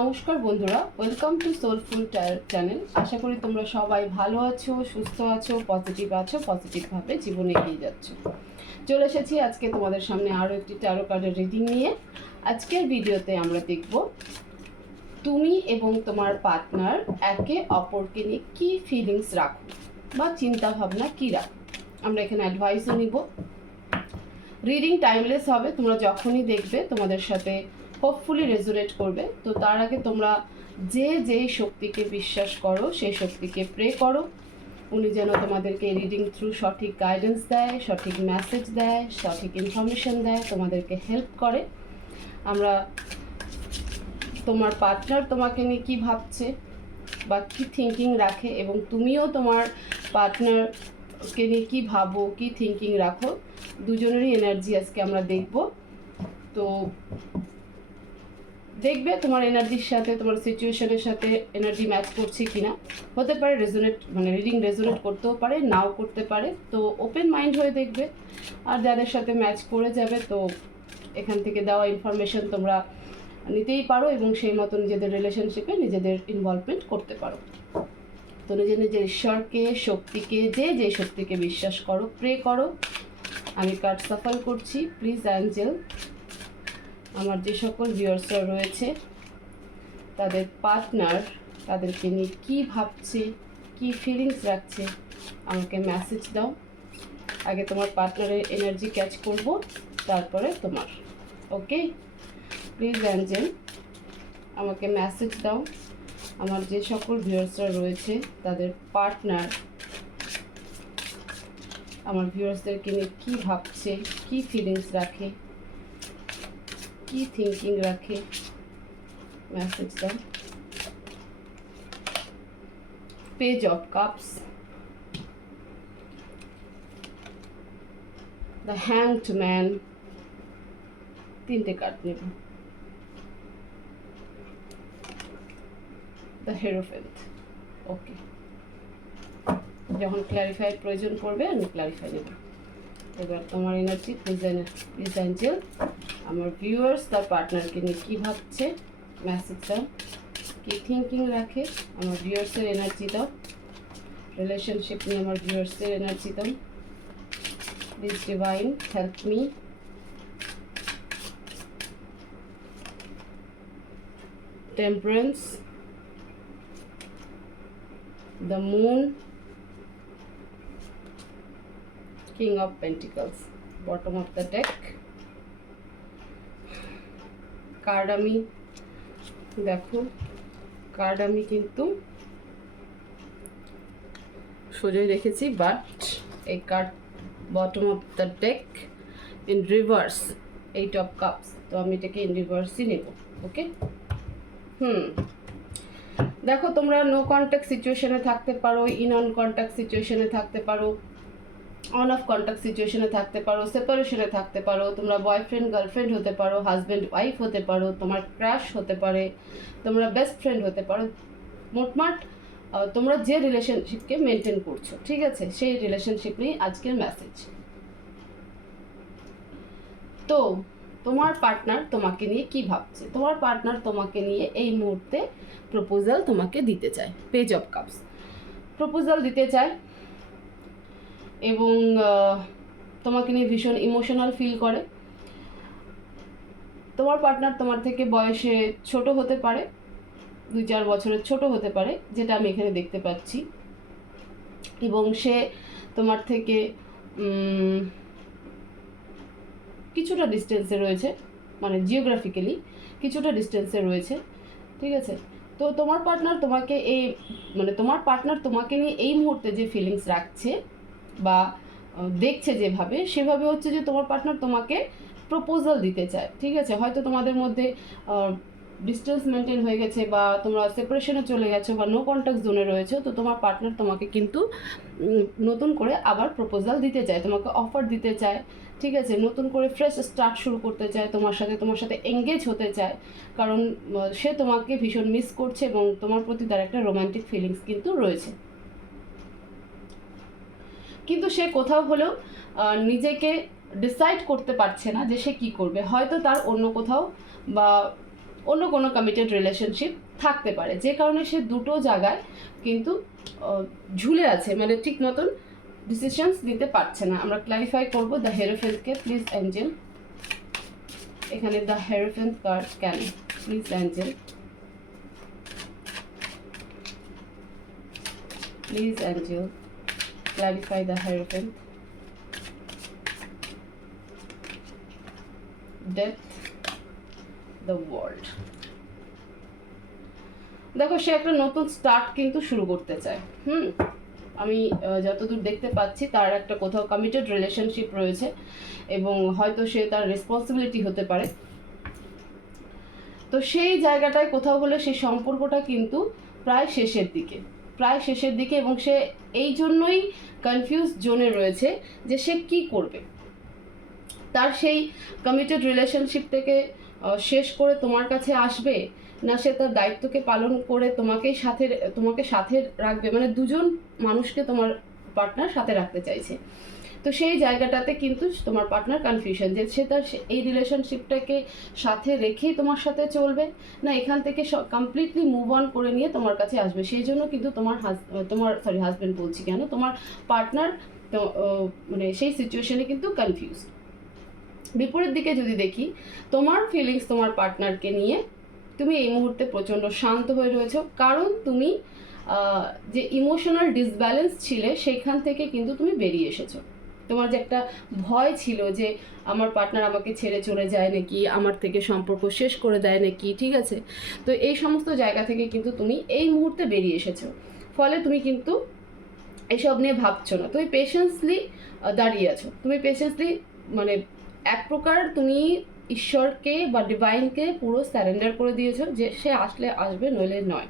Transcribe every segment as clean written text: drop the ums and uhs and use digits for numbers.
নমস্কার বন্ধুরা, welcome to soulful channel. আশা করি তোমরা সবাই ভালো আছো, সুস্থ আছো, পজিটিভভাবে জীবনে এগিয়ে যাচ্ছ। চলে এসেছি আজকে তোমাদের সামনে আরও একটি ট্যারো কার্ডের রিডিং নিয়ে। আজকের ভিডিওতে আমরা দেখব তুমি এবং তোমার পার্টনার একে অপরকে নিয়ে কী ফিলিংস রাখো বা চিন্তা ভাবনা কী রাখো। আমরা এখানে অ্যাডভাইসও নিব। রিডিং টাইমলেস হবে, তোমরা যখনই দেখবে তোমাদের সাথে হোপফুলি রেজোনেট করবে। তো তার আগে তোমরা যেই শক্তিকে বিশ্বাস করো সেই শক্তিকে প্রে করো, উনি যেন তোমাদেরকে রিডিং থ্রু সঠিক গাইডেন্স দেয়, সঠিক মেসেজ দেয়, সঠিক ইনফরমেশন দেয়, তোমাদেরকে হেল্প করে। আমরা তোমার পার্টনার তোমাকে নিয়ে কী ভাবছে বা কী থিঙ্কিং রাখে এবং তুমিও তোমার পার্টনারকে নিয়ে কী ভাবো, কী থিঙ্কিং রাখো, দুজনেরই এনার্জি আজকে আমরা দেখব। তো দেখবে তোমার এনার্জির সাথে তোমার সিচুয়েশনের সাথে এনার্জি ম্যাচ করছে কিনা। হতে পারে রেজোনেট রিডিং রেজোনেট করতেও পারে, নাও করতে পারে। তো ওপেন মাইন্ড হয়ে দেখবে, আর যাদের সাথে ম্যাচ করে যাবে তো এখান থেকে দেওয়া ইনফরমেশন তোমরা নিতেই পারো এবং সেই মতো নিজেদের রিলেশনশিপে নিজেদের ইনভলভমেন্ট করতে পারো। তো নিজের ঈশ্বরকে, শক্তিকে, যে শক্তিকে বিশ্বাস করো, প্রে করো। আমি কার্ড সাফল করছি। প্লিজ অ্যাঞ্জেল, আমার যে সকল ভিউয়ার্সরা রয়েছে তাদের পার্টনার তাদেরকে নিয়ে কী ভাবছে, কী ফিলিংস রাখছে, আমাকে মেসেজ দাও। আগে তোমার পার্টনারের এনার্জি ক্যাচ করব, তারপরে তোমার। ওকে, প্লিজ অ্যাঞ্জেল আমাকে মেসেজ দাও। আমার যে সকল ভিউয়ার্সরা রয়েছে তাদের পার্টনার আমার ভিউয়ার্সদেরকে নিয়ে কী ভাবছে, কী ফিলিংস রাখে, কী থিঙ্কিং রাখে, মেসেজ দাও। Page of cups, the hanged man, তিনটে কার্ড নেব। দ্য হেরোফেন্ট। ওকে, যখন ক্ল্যারিফাইয়ের প্রয়োজন পড়বে আমি ক্ল্যারিফাই নেব। এবার তোমার এনার্জি প্লিজ অ্যাঞ্জেল, আমার ভিউয়ার্স তার পার্টনারকে নিয়ে কী ভাবছে, মেসেজ দাও। কী থিঙ্কিং রাখে, আমার ভিউয়ার্সের এনার্জি দাও। রিলেশনশিপ নিয়ে আমার ভিউয়ার্সের এনার্জি দাও। Please divine help me. Temperance, the moon, king of pentacles, bottom of the deck। Card আমি দেখো, কার্ড আমি কিন্তু সোজাই রেখেছি, বাট এই card bottom of the deck in reverse, 8 of cups। তো আমি এটাকে ইন রিভার্সই নেব। ওকে, দেখো তোমরা নো কন্ট্যাক্ট সিচুয়েশনে থাকতে পারো, ইন অন কন্ট্যাক্ট সিচুয়েশনে থাকতে পারো, অন অফ কন্ট্যাক্ট সিচুয়েশনে থাকতে পারো, সেপারেশনে থাকতে পারো, তোমরা বয়ফ্রেন্ড গার্লফ্রেন্ড হতে পারো, হাজব্যান্ড ওয়াইফ হতে পারো, তোমার ক্রাশ হতে পারে, তোমরা বেস্ট ফ্রেন্ড হতে পারো। মোটমাট তোমরা যে রিলেশনশিপকে মেনটেন করছো, ঠিক আছে, সেই রিলেশনশিপ নিয়ে আজকের মেসেজ। তো তোমার পার্টনার তোমাকে নিয়ে কি ভাবছে, তোমার পার্টনার তোমাকে নিয়ে এই মুহূর্তে প্রপোজাল তোমাকে দিতে চায়। পেজ অফ কাপস, প্রপোজাল দিতে চায় এবং তোমাকে নিয়ে ভীষণ ইমোশনাল ফিল করে। তোমার পার্টনার তোমার থেকে বয়সে ছোট হতে পারে, 2-4 বছরের ছোট হতে পারে, যেটা আমি এখানে দেখতে পাচ্ছি। এবং সে তোমার থেকে কিছুটা ডিস্টেন্সে রয়েছে, মানে জিওগ্রাফিক্যালি কিছুটা ডিস্টেন্সে রয়েছে, ঠিক আছে। তো তোমার পার্টনার তোমাকে তোমার পার্টনার তোমাকে নিয়ে এই মুহূর্তে যে ফিলিংস রাখছে বা দেখছে যেভাবে, সেভাবে হচ্ছে যে তোমার পার্টনার তোমাকে প্রপোজাল দিতে চায়, ঠিক আছে। হয়তো তোমাদের মধ্যে ডিস্টেন্স মেনটেন হয়ে গেছে বা তোমরা সেপারেশনে চলে গেছো বা নো কন্ট্যাক্ট জোনে রয়েছে। তো তোমার পার্টনার তোমাকে কিন্তু নতুন করে আবার প্রপোজাল দিতে চায়, তোমাকে অফার দিতে চায়, ঠিক আছে। নতুন করে ফ্রেশ স্টার্ট শুরু করতে চায়, তোমার সাথে এঙ্গেজ হতে চায়, কারণ সে তোমাকে ভীষণ মিস করছে এবং তোমার প্রতি তার একটা রোম্যান্টিক ফিলিংস কিন্তু রয়েছে। কিন্তু সে কোথাও হলেও নিজেকে ডিসাইড করতে পারছে না যে সে কী করবে। হয়তো তার অন্য কোথাও বা অন্য কোনো কমিটেড রিলেশনশিপ থাকতে পারে, যে কারণে সে দুটো জায়গায় কিন্তু ঝুলে আছে, মানে ঠিক মতন ডিসিশনস নিতে পারছে না। আমরা ক্ল্যারিফাই করব দ্য হেরোফেন্টকে। প্লিজ অ্যাঞ্জেল, এখানে দ্য হেরোফেন্ট কার্ড কেন, please Angel, please Angel clarify the Hierophant. Death, the world. দেখো, সে একটা নতুন স্টার্ট কিন্তু শুরু করতে চায়। আমি যতদূর দেখতে পাচ্ছি তার একটা কোথাও কমিটেড রিলেশনশিপ রয়েছে এবং হয়তো সে তার রেসপন্সিবিলিটি হতে পারে। তো সেই জায়গাটায় কোথাও হলে সেই সম্পর্কটা কিন্তু প্রায় শেষের দিকে এবং সে এই জন্যই কনফিউজ জোনে রয়েছে যে সে কি করবে। তার সেই কমিটেড রিলেশনশিপ থেকে শেষ করে তোমার কাছে আসবে, না সে তার দায়িত্বকে পালন করে তোমাকে সাথে রাখবে, মানে দুজন মানুষকে তোমার পার্টনার সাথে রাখতে চাইছে। তো সেই জায়গাটাতে কিন্তু তোমার পার্টনার কনফিউশন যে সে তার এই রিলেশনশিপটাকে সাথে রেখেই তোমার সাথে চলবে, না এখান থেকে কমপ্লিটলি মুভ অন করে নিয়ে তোমার কাছে আসবে। সেই জন্য কিন্তু তোমার হাজব্যান্ড বলছি কেন, তোমার পার্টনার মানে সেই সিচুয়েশনে কিন্তু কনফিউজ। বিপরীত দিকে যদি দেখি, তোমার ফিলিংস তোমার পার্টনারকে নিয়ে তুমি এই মুহূর্তে প্রচণ্ড শান্ত হয়ে রয়েছো, কারণ তুমি যে ইমোশনাল ডিসব্যালেন্স ছিলে সেইখান থেকে কিন্তু তুমি বেরিয়ে এসেছো। তোমার যে একটা ভয় ছিল যে আমার পার্টনার আমাকে ছেড়ে চলে যায় নাকি, আমার থেকে সম্পর্ক শেষ করে দেয় নাকি, ঠিক আছে, তো এই সমস্ত জায়গা থেকে কিন্তু তুমি এই মুহূর্তে বেরিয়ে এসেছো। ফলে তুমি কিন্তু এসব নিয়ে ভাবছো না, তুমি পেশেন্সলি দাঁড়িয়ে আছো। তুমি পেশেন্সলি মানে এক প্রকার তুমি ঈশ্বরকে বা ডিভাইনকে পুরো স্যারেন্ডার করে দিয়েছো যে সে আসলে আসবে, নইলে নয়।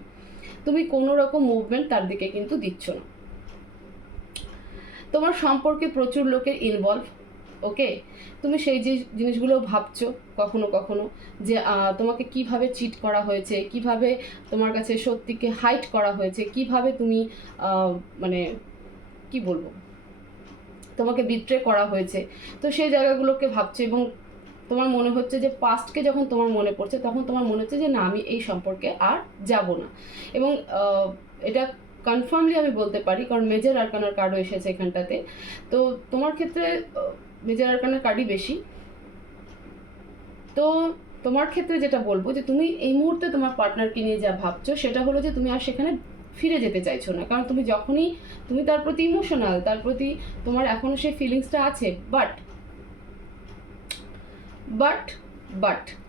তুমি কোনো রকম মুভমেন্ট তার দিকে কিন্তু দিচ্ছ না। তোমার সম্পর্কে প্রচুর লোকের ইনভলভ, ওকে। তুমি সেই জিনিসগুলো ভাবছো কখনো কখনো যে তোমাকে কিভাবে চিট করা হয়েছে, কিভাবে তোমার কাছে সত্যিকে হাইড করা হয়েছে, কিভাবে তুমি মানে কি বলবো, তোমাকে বিট্রে করা হয়েছে। তো সেই জায়গাগুলোকে ভাবছো এবং তোমার মনে হচ্ছে যে পাস্টকে যখন তোমার মনে পড়ছে তখন তোমার মনে হচ্ছে যে না, আমি এই সম্পর্কে আর যাব না। এবং এটা কনফার্মলি আমি বলতে পারি, কারণ মেজর আরকানার কার্ডও এসেছে এখানটাতে। তো তোমার ক্ষেত্রে মেজর আরকানার কার্ডই বেশি। তো তোমার ক্ষেত্রে যেটা বলবো যে তুমি এই মুহূর্তে তোমার পার্টনারকে নিয়ে যা ভাবছো সেটা হলো যে তুমি আর সেখানে ফিরে যেতে চাইছো না, কারণ তুমি যখনই তুমি তার প্রতি ইমোশনাল, তার প্রতি তোমার এখনও সেই ফিলিংসটা আছে। বাট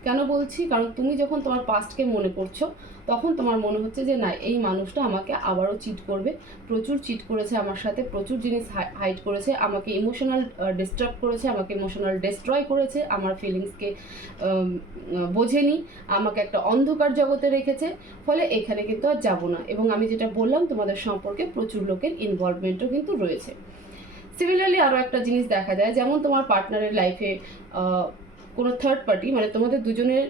কেন বলছি, কারণ তুমি যখন তোমার পাস্টকে মনে করছো তখন তোমার মনে হচ্ছে যে না, এই মানুষটা আমাকে আবারও চিট করবে, প্রচুর চিট করেছে আমার সাথে, প্রচুর জিনিস হাইড করেছে, আমাকে ইমোশনাল ডিস্টার্ব করেছে, আমাকে ইমোশনাল ডিস্ট্রয় করেছে, আমার ফিলিংসকে বোঝেনি, আমাকে একটা অন্ধকার জগতে রেখেছে। ফলে এখানে কিন্তু আর যাবো না। এবং আমি যেটা বললাম, তোমাদের সম্পর্কে প্রচুর লোকের ইনভলভমেন্টও কিন্তু রয়েছে। সিমিলারলি আরও একটা জিনিস দেখা যায়, যেমন তোমার পার্টনারের লাইফে কোনো থার্ড পার্টি, মানে তোমাদের দুজনের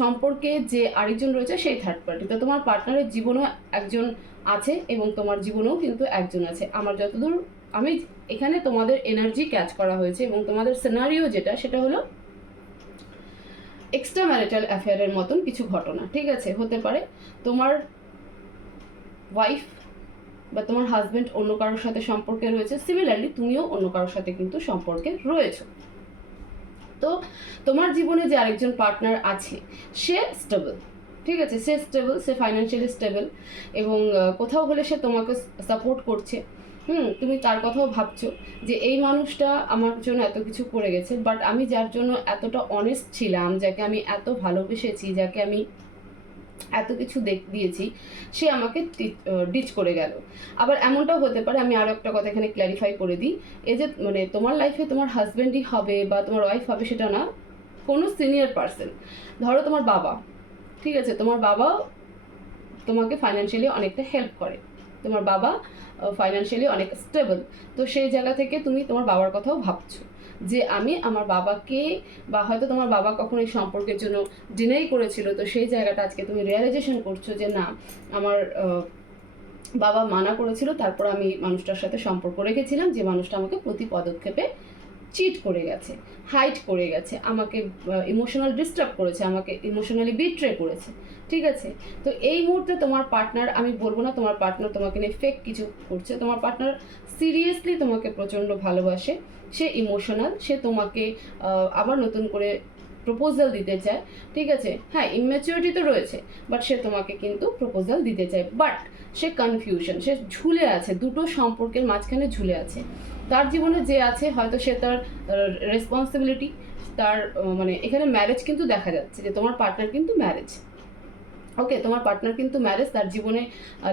সম্পর্কে যে আরেকজন রয়েছে সেই থার্ড পার্টি। তো তোমার পার্টনারের জীবনেও একজন আছে এবং তোমার জীবনেও কিন্তু একজন আছে। আমার যতদূর আমি এখানে তোমাদের এনার্জি ক্যাচ করা হয়েছে এবং তোমাদের সিনারিও যেটা, সেটা হলো এক্সট্রা ম্যারিটাল অ্যাফেয়ারের মতন কিছু ঘটনা, ঠিক আছে, হতে পারে। তোমার ওয়াইফ বা তোমার হাজব্যান্ড অন্য কারোর সাথে সম্পর্কে রয়েছে, সিমিলারলি তুমিও অন্য কারোর সাথে কিন্তু সম্পর্কে রয়েছো। তো তোমার জীবনে যে আরেকজন পার্টনার আছে সে স্টেবল, ঠিক আছে, সে স্টেবল, সে ফাইন্যান্সিয়ালি স্টেবল এবং কোথাও হলে সে তোমাকে সাপোর্ট করছে। তুমি তার কথাও ভাবছো যে এই মানুষটা আমার জন্য এত কিছু করে গেছে, বাট আমি যার জন্য এতটা অনেস্ট ছিলাম, যাকে আমি এত ভালোবেসেছি, যাকে আমি এত কিছু দিয়েছি, সে আমাকে ডিচ করে গেল। আবার এমনটাও হতে পারে, আমি আরও একটা কথা এখানে ক্ল্যারিফাই করে দিই, এই যে মানে তোমার লাইফে তোমার হাজব্যান্ডই হবে বা তোমার ওয়াইফ হবে সেটা না, কোনো সিনিয়র পার্সন, ধরো তোমার বাবা, ঠিক আছে, তোমার বাবা তোমাকে ফাইন্যান্সিয়ালি অনেকটা হেল্প করে, তোমার বাবা ফাইন্যান্সিয়ালি অনেক স্টেবল। তো সেই জায়গা থেকে তুমি তোমার বাবার কথাও ভাবছো যে আমি আমার বাবাকে, বা হয়তো তোমার বাবা কখনো এই সম্পর্কের জন্য ডিনাই করেছিল, তো সেই জায়গাটা আজকে তুমি রিয়ালাইজেশন করছো যে না, আমার বাবা মানা করেছিল, তারপর আমি মানুষটার সাথে সম্পর্ক রেখেছিলাম, যে মানুষটা আমাকে প্রতি পদক্ষেপে চিট করে গেছে, হাইড করে গেছে, আমাকে ইমোশনাল ডিস্টার্ব করেছে, আমাকে ইমোশনালি বিট্রে করেছে, ঠিক আছে? তো এই মুহূর্তে তোমার পার্টনার, আমি বলবো না তোমার পার্টনার তোমাকে নিয়ে ফেক কিছু করছে, তোমার পার্টনার সিরিয়াসলি তোমাকে প্রচণ্ড ভালোবাসে, সে ইমোশনাল, সে তোমাকে আবার নতুন করে প্রপোজাল দিতে চায়, ঠিক আছে? হ্যাঁ, ইম্যাচিউরিটি তো রয়েছে, বাট সে তোমাকে কিন্তু প্রপোজাল দিতে চায়, বাট সে কনফিউশন, সে ঝুলে আছে, দুটো সম্পর্কের মাঝখানে ঝুলে আছে। তার জীবনে যে আছে, হয়তো সে তার রেসপন্সিবিলিটি, তার মানে এখানে ম্যারেজ কিন্তু দেখা যাচ্ছে যে তোমার পার্টনার কিন্তু ম্যারেজ, ওকে, তোমার পার্টনার কিন্তু ম্যারেজ, তার জীবনে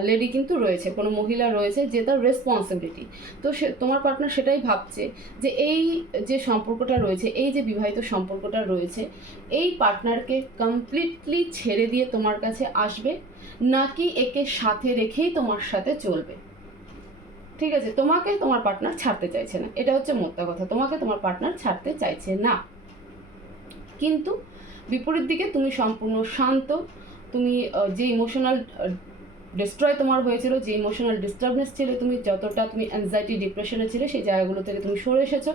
লেডি কিন্তু রয়েছে, কোনো মহিলা রয়েছে যে তার রেসপন্সিবিলিটি। তো সে, তোমার পার্টনার সেটাই ভাবছে যে এই যে সম্পর্কটা রয়েছে, এই যে বিবাহিত সম্পর্কটা রয়েছে, এই পার্টনারকে কমপ্লিটলি ছেড়ে দিয়ে তোমার কাছে আসবে, নাকি একে সাথে রেখেই তোমার সাথে চলবে, ঠিক আছে? তোমাকে তোমার পার্টনার ছাড়তে চাইছে না, এটা হচ্ছে মোদ্দা কথা, তোমাকে তোমার পার্টনার ছাড়তে চাইছে না। কিন্তু বিপরীত দিকে তুমি সম্পূর্ণ শান্ত, তুমি যে ইমোশনাল ডিস্ট্রয় তোমার হয়েছিল, যে ইমোশনাল ডিস্টার্বনেস ছিল, তুমি যতটা তুমি অ্যাংজাইটি ডিপ্রেশনে ছিলে, সেই জায়গাগুলো থেকে তুমি সরে এসেছো,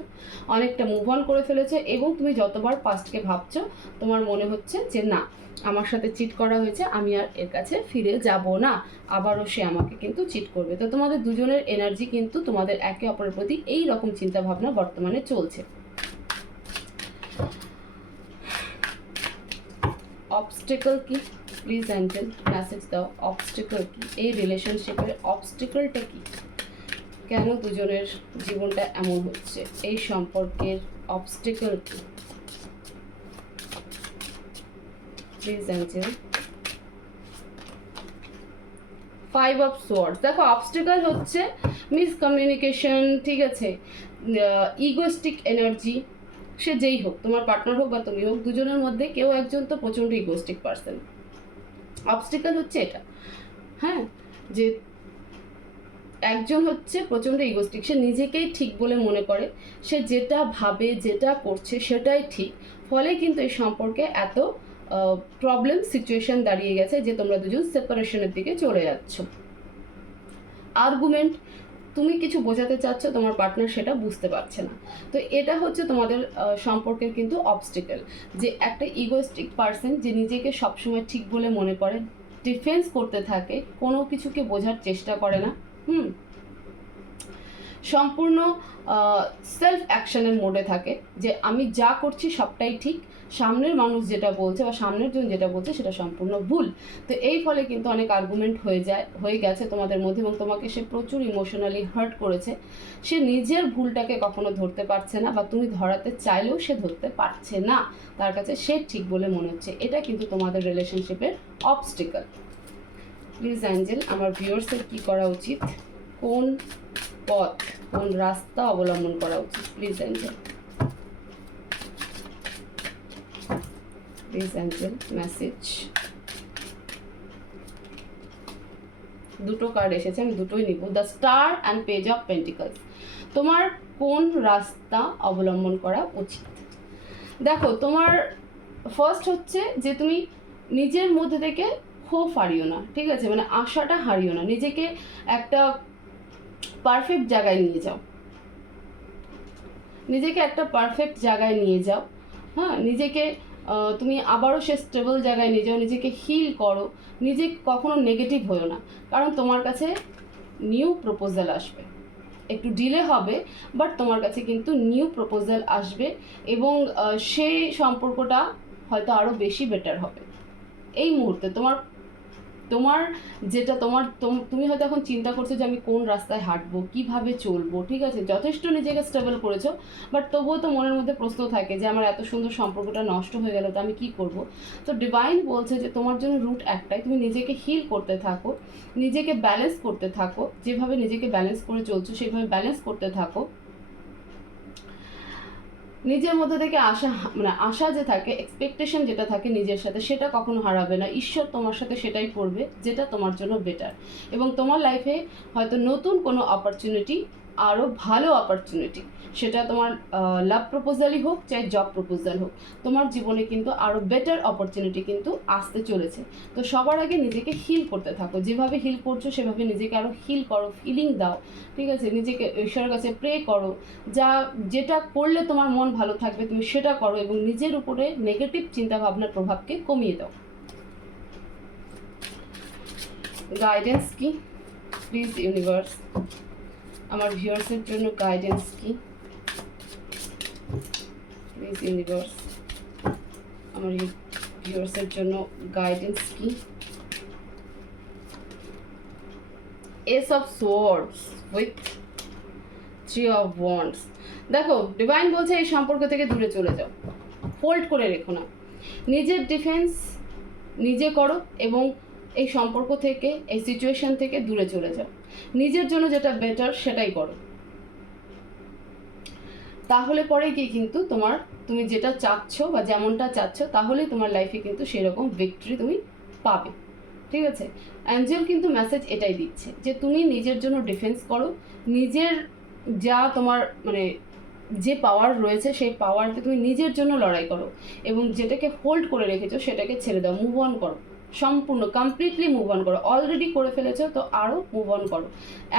অনেকটা মুভ অন করে ফেলেছো, এবং তুমি যতবার পাস্টকে ভাবছো, তোমার মনে হচ্ছে যে না, আমার সাথে চিট করা হয়েছে, আমি আর এর কাছে ফিরে যাব না, আবারও সে আমাকে কিন্তু চিট করবে। তো তোমাদের দুজনের এনার্জি কিন্তু তোমাদের একে অপরের প্রতি এই রকম চিন্তাভাবনা বর্তমানে চলছে। অবস্টেকল কি? প্লিজ অ্যাঞ্জেল মেসেজ দাও, অবস্টেকল কি? এই রিলেশনশিপের অবস্টেকলটা কি? কেন দুজনের জীবনটা এমন হচ্ছে? এই সম্পর্কের অবস্টেকল কি? Please Angel. 5 অফ সোয়ার্ডস, দেখো অবস্টেকল হচ্ছে মিসকমিউনিকেশন, ঠিক আছে, ইগোস্টিক এনার্জি, সে যেই হোক, তোমার পার্টনার হোক বা তুমি হোক, দুজনের মধ্যে কেউ একজন তো প্রচণ্ড ইগোস্টিক পার্সন। অবস্টেকল হচ্ছে এটা, হ্যাঁ, যে একজন হচ্ছে প্রচণ্ড ইগোস্টিক, সে নিজেকেই ঠিক বলে মনে করে, সে যেটা ভাবে, যেটা করছে সেটাই ঠিক, ফলে কিন্তু এই সম্পর্কে এত প্রবলেম সিচুয়েশন দাঁড়িয়ে গেছে যে তোমরা দুজন সেপারেশনের দিকে চলে যাচ্ছ। আর্গুমেন্ট, তুমি কিছু বোঝাতে চাচ্ছ, তোমার পার্টনার সেটা বুঝতে পারছে না। তো এটা হচ্ছে তোমাদের সম্পর্কের কিন্তু অবস্টেকল, যে একটা ইগোস্টিক পার্সন যে নিজেকে সবসময় ঠিক বলে মনে করে, ডিফেন্স করতে থাকে, কোনো কিছুকে বোঝার চেষ্টা করে না, সম্পূর্ণ সেলফ অ্যাকশনের মোডে থাকে, যে আমি যা করছি সবটাই ঠিক, সামনের মানুষ যেটা বলছে বা সামনের জন যেটা বলছে সেটা সম্পূর্ণ ভুল। তো এই ফলে কিন্তু অনেক আর্গুমেন্ট হয়ে গেছে তোমাদের মধ্যে, এবং তোমাকে সে প্রচুর ইমোশনালি হার্ট করেছে। সে নিজের ভুলটাকে কখনো ধরতে পারছে না, বা তুমি ধরাতে চাইলেও সে ধরতে পারছে না, তার কাছে সে ঠিক বলে মনে হচ্ছে। এটা কিন্তু তোমাদের রিলেশনশিপের অবস্টেকল। প্লিজ অ্যাঞ্জেল, আমার ভিউয়ার্সের কী করা উচিত, কোন পথ, কোন রাস্তা অবলম্বন করা উচিত? Please Angel, please Angel message. দুটো কার্ড এসেছে, আমি দুটোই নিব, the star and page of pentacles. তোমার কোন রাস্তা অবলম্বন করা উচিত? দেখো, তোমার ফার্স্ট হচ্ছে যে তুমি নিজের মধ্যে থেকে হোপ হারিও না, ঠিক আছে, মানে আশাটা হারিও না, নিজেকে একটা পারফেক্ট জায়গায় নিয়ে যাও, নিজেকে একটা পারফেক্ট জায়গায় নিয়ে যাও, হ্যাঁ, নিজেকে তুমি আবারও সে স্টেবল জায়গায় নিয়ে যাও, নিজেকে হিল করো, নিজে কখনো নেগেটিভ হয়েও না, কারণ তোমার কাছে নিউ প্রপোজাল আসবে, একটু ডিলে হবে, বাট তোমার কাছে কিন্তু নিউ প্রপোজাল আসবে, এবং সেই সম্পর্কটা হয়তো আরও বেশি বেটার হবে। এই মুহূর্তে তোমার যেটা তুমি হয়তো এখন চিন্তা করছো যে আমি কোন রাস্তায় হাঁটবো, কিভাবে চলবো, ঠিক আছে, যথেষ্ট নিজেকে স্টেবল করেছো, বাট তবুও তো মনের মধ্যে প্রশ্ন থাকে যে আমার এত সুন্দর সম্পর্কটা নষ্ট হয়ে গেল, তো আমি কি করব? তো ডিভাইন বলছে যে তোমার জন্য রুট একটাই, তুমি নিজেকে হিল করতে থাকো, নিজেকে ব্যালেন্স করতে থাকো, যেভাবে নিজেকে ব্যালেন্স করে চলছো সেভাবে ব্যালেন্স করতে থাকো, নিজের মধ্যে থেকে আশা যে থাকে, এক্সপেকটেশন যেটা থাকে নিজের সাথে, সেটা কখনো হারাবে না। ঈশ্বর তোমার সাথে সেটাই করবে যেটা তোমার জন্য বেটার, এবং তোমার লাইফে হয়তো নতুন কোনো অপরচুনিটি আরও ভালো অপরচুনিটি, সেটা তোমার লাভ প্রপোজালই হোক চাই জব প্রপোজাল হোক, তোমার জীবনে কিন্তু আরও বেটার অপরচুনিটি কিন্তু আসতে চলেছে। তো সবার আগে নিজেকে হিল করতে থাকো, যেভাবে হিল করছো সেভাবে নিজেকে আরও হিল করো, ফিলিং দাও, ঠিক আছে? নিজেকে ঈশ্বরের কাছে প্রে করো, যেটা করলে তোমার মন ভালো থাকবে তুমি সেটা করো, এবং নিজের উপরে নেগেটিভ চিন্তাভাবনার প্রভাবকে কমিয়ে দাও। গাইডেন্স কি প্লিজ ইউনিভার্স, আমার ভিউয়ার্সের জন্য গাইডেন্স কি প্লিজ ইউনিভার্স, আমার ভিউয়ার্সের জন্য গাইডেন্স কি? S of swords with 3 of wands. দেখো ডিভাইন বলছে এই সম্পর্ক থেকে দূরে চলে যাও, হোল্ড করে রেখো না, নিজের ডিফেন্স নিজে করো এবং এই সম্পর্ক থেকে এই সিচুয়েশন থেকে দূরে চলে যাও, নিজের জন্য যেটা বেটার সেটাই করো। তাহলে পরে কি কিন্তু তুমি যেটা চাচ্ছ বা যেমনটা চাচ্ছ তাহলেই তোমার লাইফে কিন্তু সেরকম ভিক্টরি তুমি পাবে, ঠিক আছে? অ্যাঞ্জেল কিন্তু মেসেজ এটাই দিচ্ছে যে তুমি নিজের জন্য ডিফেন্স করো, নিজের যা তোমার মানে যে পাওয়ার রয়েছে সেই পাওয়ারকে তুমি নিজের জন্য লড়াই করো, এবং যেটাকে হোল্ড করে রেখেছো সেটাকে ছেড়ে দাও, মুভ অন করো, সম্পূর্ণ কমপ্লিটলি মুভ অন করো। অলরেডি করে ফেলেছো তো আরও মুভ অন করো,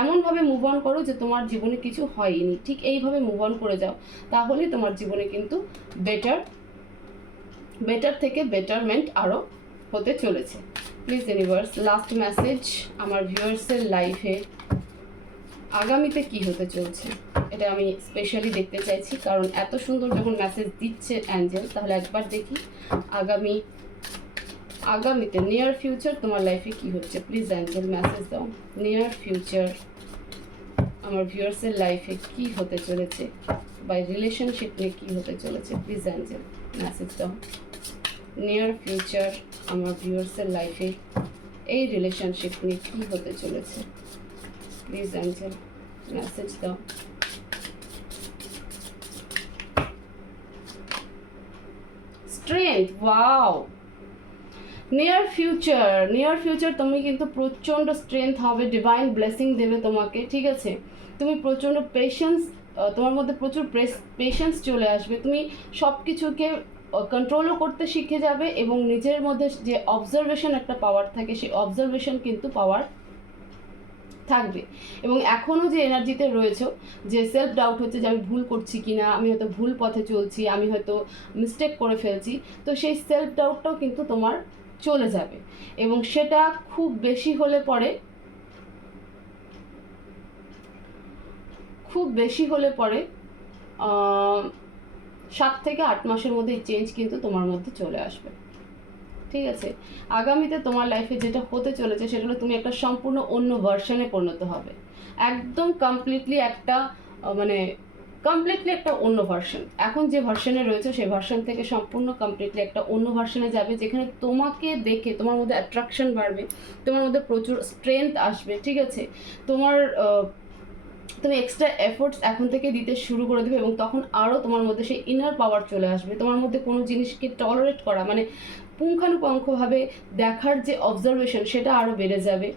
এমনভাবে মুভ অন করো যে তোমার জীবনে কিছু হয়নি, ঠিক এইভাবে মুভ অন করে যাও, তাহলেই তোমার জীবনে কিন্তু বেটার থেকে বেটারমেন্ট আরও হতে চলেছে। প্লিজ ইউনিভার্স লাস্ট মেসেজ আমার ভিউয়ার্সের লাইফে আগামীতে কি হতে চলছে এটা আমি স্পেশালি দেখতে চাইছি, কারণ এত সুন্দর যখন মেসেজ দিচ্ছে অ্যাঞ্জেল, তাহলে একবার দেখি আগামীতে নিয়ার ফিউচার তোমার লাইফে কি হচ্ছে। প্লিজ অ্যাঞ্জেল মেসেজ দাও, নিয়ার ফিউচার আমার ভিউয়ার্সের লাইফে কি হতে চলেছে, বা রিলেশনশিপ নিয়ে কি হতে চলেছে। প্লিজ অ্যাঞ্জেল মেসেজ দাও, নিয়ার ফিউচার আমার ভিউয়ার্সের লাইফে এই রিলেশনশিপ নিয়ে কি হতে চলেছে। প্লিজ অ্যাঞ্জেল মেসেজ দাও। স্ট্রেংথ, ওয়াও, নিয়ার ফিউচার তুমি কিন্তু প্রচণ্ড স্ট্রেংথ হবে, ডিভাইন ব্লেসিং দেবে তোমাকে, ঠিক আছে? তুমি প্রচণ্ড পেশেন্স, তোমার মধ্যে প্রচুর পেশেন্স চলে আসবে, তুমি সব কিছুকে কন্ট্রোলও করতে শিখে যাবে, এবং নিজের মধ্যে যে অবজারভেশন একটা পাওয়ার থাকে সেই অবজারভেশন কিন্তু পাওয়ার থাকবে। এবং এখনও যে এনার্জিতে রয়েছে, যে সেলফ ডাউট হচ্ছে যে আমি ভুল করছি কিনা, আমি হয়তো ভুল পথে চলছি, আমি হয়তো মিস্টেক করে ফেলছি, তো সেই সেলফ ডাউটটাও কিন্তু তোমার চলে যাবে, এবং সেটা খুব বেশি হলে পরে 7 থেকে 8 মাসের মধ্যে এই চেঞ্জ কিন্তু তোমার মধ্যে চলে আসবে, ঠিক আছে? আগামীতে তোমার লাইফে যেটা হতে চলেছে সেটা হলো তুমি একটা সম্পূর্ণ অন্য ভার্সনে পরিণত হবে, একদম কমপ্লিটলি একটা অন্য ভার্সন। এখন যে ভার্সনে রয়েছে সেই ভার্সন থেকে সম্পূর্ণ কমপ্লিটলি একটা অন্য ভার্সনে যাবে, যেখানে তোমাকে দেখে তোমার মধ্যে অ্যাট্রাকশন বাড়বে, তোমার মধ্যে প্রচুর স্ট্রেংথ আসবে, ঠিক আছে? তুমি এক্সট্রা এফোর্টস এখন থেকে দিতে শুরু করে দেবে, এবং তখন আরও তোমার মধ্যে সেই ইনার পাওয়ার চলে আসবে, তোমার মধ্যে কোনো জিনিসকে টলারেট করা পুঙ্খানুপুঙ্খভাবে দেখার যে অবজারভেশন সেটা আরও বেড়ে যাবে।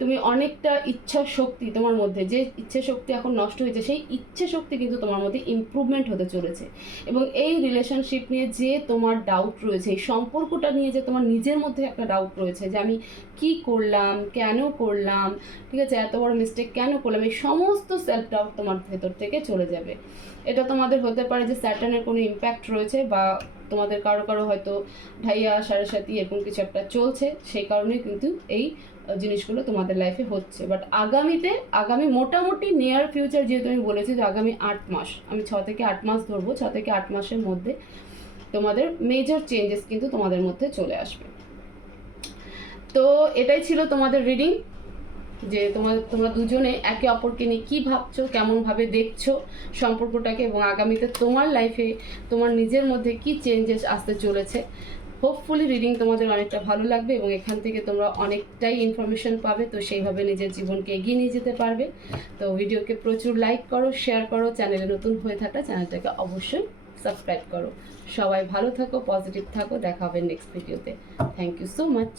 তুমি অনেকটা ইচ্ছা শক্তি তোমার মধ্যে, যে ইচ্ছে শক্তি এখন নষ্ট হয়েছে সেই ইচ্ছে শক্তি কিন্তু তোমার মধ্যে ইমপ্রুভমেন্ট হতে চলেছে, এবং এই রিলেশনশিপ নিয়ে যে তোমার ডাউট রয়েছে, এই সম্পর্কটা নিয়ে যে তোমার নিজের মধ্যে একটা ডাউট রয়েছে যে আমি কি করলাম, কেন করলাম, ঠিক আছে, এত বড় মিস্টেক কেন করলাম, এই সমস্ত সেলফ ডাউট তোমার ভেতর থেকে চলে যাবে। এটা তোমাদের হতে পারে যে স্যাটার্নের কোনো ইম্প্যাক্ট রয়েছে, বা তোমাদের কারো হয়তো ঢাইয়া সাড়ে সাথী এরকম কিছু একটা চলছে, সেই কারণে কিন্তু এই জিনিসগুলো তোমাদের লাইফে হচ্ছে। বাট আগামী মোটামুটি নিয়ার ফিউচার, যেহেতু আমি বলেছি যে আগামী 8 মাস, আমি 6 থেকে 8 মাস ধরবো, 6 থেকে 8 মাসের মধ্যে তোমাদের মেজর চেঞ্জেস কিন্তু তোমাদের মধ্যে চলে আসবে। তো এটাই ছিল তোমাদের রিডিং, যে তোমরা দুজনে একে অপরকে নিয়ে কী ভাবছো, কেমনভাবে দেখছো সম্পর্কটাকে, এবং আগামীতে তোমার লাইফে তোমার নিজের মধ্যে কি চেঞ্জেস আসতে চলেছে। হোপফুলি রিডিং তোমাদের অনেকটা ভালো লাগবে, এবং এখান থেকে তোমরা অনেকটাই ইনফরমেশন পাবে, তো সেইভাবে নিজের জীবনকে এগিয়ে নিয়ে যেতে পারবে। তো ভিডিওকে প্রচুর লাইক করো, শেয়ার করো, চ্যানেলে নতুন হয়ে থাকলে চ্যানেলটাকে অবশ্যই সাবস্ক্রাইব করো। সবাই ভালো থাকো, পজিটিভ থাকো, দেখা হবে নেক্সট ভিডিওতে। Thank you so much.